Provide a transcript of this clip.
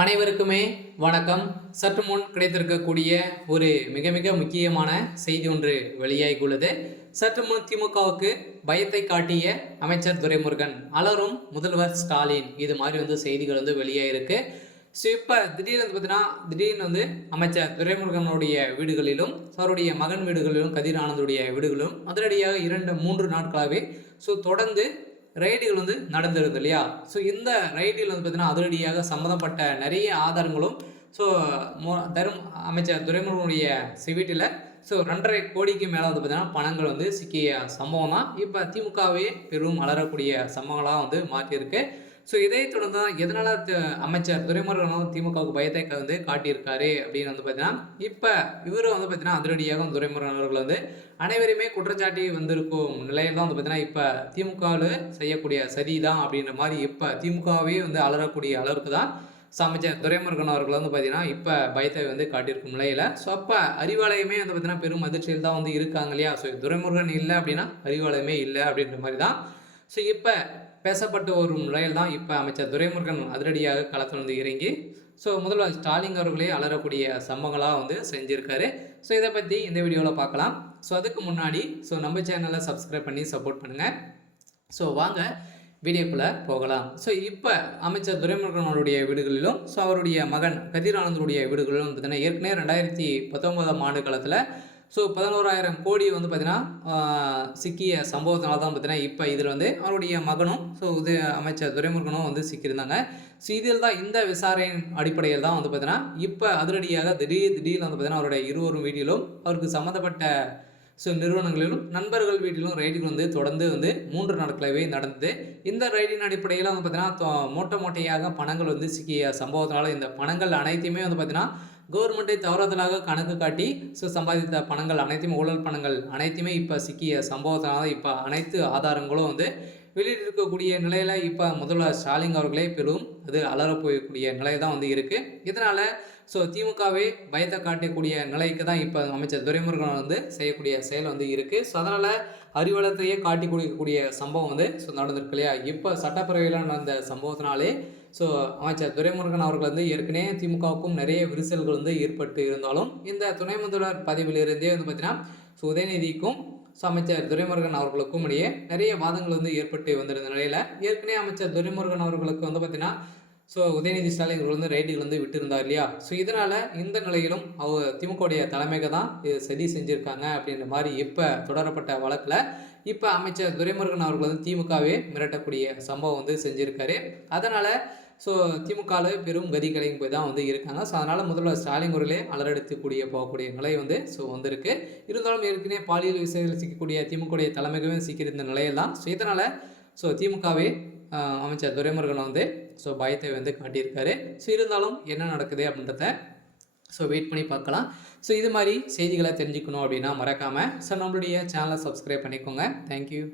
அனைவருக்குமே வணக்கம். சற்று முன் கிடைத்திருக்கக்கூடிய ஒரு மிக மிக முக்கியமான செய்தி ஒன்று வெளியாகியுள்ளது. சற்று முன் திமுகவுக்கு பயத்தை காட்டிய அமைச்சர் துரைமுருகன், அலரும் முதல்வர் ஸ்டாலின், இது மாதிரி செய்திகள் வெளியாகிருக்கு. ஸோ இப்போ திடீர்னு அமைச்சர் துரைமுருகனுடைய வீடுகளிலும் அவருடைய மகன் வீடுகளிலும் கதிர் ஆனந்துடைய வீடுகளிலும் அதிரடியாக 2-3 நாட்களாகவே தொடர்ந்து ரைடுகள் நடந்திருது இல்லையா. ஸோ இந்த ரைடில் அதிரடியாக சம்மந்தப்பட்ட நிறைய ஆதாரங்களும் தரும் அமைச்சர் துரைமுருகனுடைய வீட்டில் 2.5 கோடிக்கு மேலே பணங்கள் சிக்கிய சம்பவம் தான் இப்போ திமுகவே பெரும் அலறக்கூடிய சம்பவங்களாக மாற்றியிருக்கு. ஸோ இதை தொடர்ந்து தான் எதனால் அமைச்சர் துரைமுருகனும் திமுகவுக்கு பயத்தை காட்டியிருக்காரு அப்படின்னு இப்போ இவர் அதிரடியாக துரைமுருகன் அவர்கள் அனைவருமே குற்றச்சாட்டி வந்திருக்கும் நிலையில் தான் இப்போ திமுகவில் செய்யக்கூடிய சரிதான் அப்படின்ற மாதிரி இப்போ திமுகவே அலறக்கூடிய அளவுக்கு தான் அமைச்சர் துரைமுருகன் அவர்கள் இப்போ பயத்தை காட்டியிருக்கும் நிலையில். ஸோ அப்போ அறிவாலயமே பெரும் அதிர்ச்சியில் தான் இருக்காங்க இல்லையா. ஸோ துரைமுருகன் இல்லை அப்படின்னா அறிவாலயமே இல்லை அப்படின்ற மாதிரி தான் ஸோ இப்போ பேசப்பட்டு வரும் நிலையில் தான் இப்போ அமைச்சர் துரைமுருகன் அதிரடியாக களத்தில் இறங்கி முதல்வர் ஸ்டாலின் அவர்களே அலறக்கூடிய சம்பவங்களாக செஞ்சுருக்காரு. ஸோ இதை பற்றி இந்த வீடியோவில் பார்க்கலாம். அதுக்கு முன்னாடி நம்ம சேனலை சப்ஸ்கிரைப் பண்ணி சப்போர்ட் பண்ணுங்கள். வாங்க வீடியோக்குள்ளே போகலாம். இப்போ அமைச்சர் துரைமுருகன் அவருடைய வீடுகளிலும் அவருடைய மகன் கதிர் ஆனந்தருடைய வீடுகளிலும் ஏற்கனவே 2019 ஆண்டு காலத்தில் 11,000 கோடி சிக்கிய சம்பவத்தினால தான் இப்போ இதில் அவருடைய மகனும் அமைச்சர் துரைமுருகனும் சிக்கியிருந்தாங்க. இதில் தான் இந்த விசாரணையின் அடிப்படையில் தான் இப்போ அதிரடியாக திடீர்னு அவருடைய இருவரும் வீட்டிலும் அவருக்கு சம்மந்தப்பட்ட நிறுவனங்களிலும் நண்பர்கள் வீட்டிலும் ரைடுகள் தொடர்ந்து 3 நாட்களாகவே நடந்தது. இந்த ரைடின் அடிப்படையில் மூட்டையாக பணங்கள் சிக்கிய சம்பவத்தினால இந்த பணங்கள் அனைத்தையுமே கவர்மெண்ட்டை தவறுதலாக கணக்கு காட்டி சம்பாதித்த பணங்கள் அனைத்தையும் ஊழல் பணங்கள் அனைத்துமே இப்போ சிக்கிய சம்பவத்தினால இப்போ அனைத்து ஆதாரங்களும் வெளியிட்டிருக்கக்கூடிய நிலையில் இப்போ முதல்வர் ஸ்டாலின் அவர்களே பெரும் அலறப்போயக்கூடிய நிலை தான் இருக்குது. இதனால் திமுகவே பயத்தை காட்டக்கூடிய நிலைக்கு தான் இப்போ அமைச்சர் துரைமுருகன் செய்யக்கூடிய செயல் இருக்குது. அதனால் அறிவாலயத்தையே காட்டி கொடுக்கக்கூடிய சம்பவம் நடந்திருக்கு இல்லையா. இப்போ சட்டப்பேரவையில் நடந்த சம்பவத்தினாலே அமைச்சர் துரைமுருகன் அவர்கள் ஏற்கனவே திமுகவுக்கும் நிறைய விரிசல்கள் ஏற்பட்டு இருந்தாலும் இந்த துணை முதல்வர் பதவியிலிருந்தே உதயநிதிக்கும் அமைச்சர் துரைமுருகன் அவர்களுக்கும் இடையே நிறைய வாதங்கள் ஏற்பட்டு வந்திருந்த நிலையில் ஏற்கனவே அமைச்சர் துரைமுருகன் அவர்களுக்கு உதயநிதி ஸ்டாலின் அவர்கள் ரைடுகள் விட்டுருந்தார் இல்லையா. இதனால் இந்த நிலையிலும் திமுகவுடைய தலைமைக்கு தான் சதி செஞ்சுருக்காங்க அப்படின்ற மாதிரி இப்போ தொடரப்பட்ட வழக்கில் இப்போ அமைச்சர் துரைமுருகன் அவர்கள் திமுகவே மிரட்டக்கூடிய சம்பவம் செஞ்சுருக்காரு. அதனால் திமுகவில் பெரும் கதி கலங்கி போய் தான் இருக்காங்க. அதனால் முதல்வர் ஸ்டாலின் அவர்களே அலறடித்துக்கூடிய போகக்கூடிய நிலை வந்திருக்கு. இருந்தாலும் ஏற்கனவே பாலியல் விஷயத்தில் சிக்கக்கூடிய திமுகவுடைய தலைமைக்குமே சிக்கியிருந்த நிலையில் தான் இதனால் திமுகவே அமைச்சர் துரைமுருகன் பயத்தை காட்டியிருக்காரு. இருந்தாலும் என்ன நடக்குது அப்படின்றத வெயிட் பண்ணி பார்க்கலாம். இது மாதிரி செய்திகளை தெரிஞ்சுக்கணும் அப்படின்னா மறக்காமல் நம்மளுடைய சேனலை சப்ஸ்கிரைப் பண்ணிக்கோங்க. தேங்க்யூ.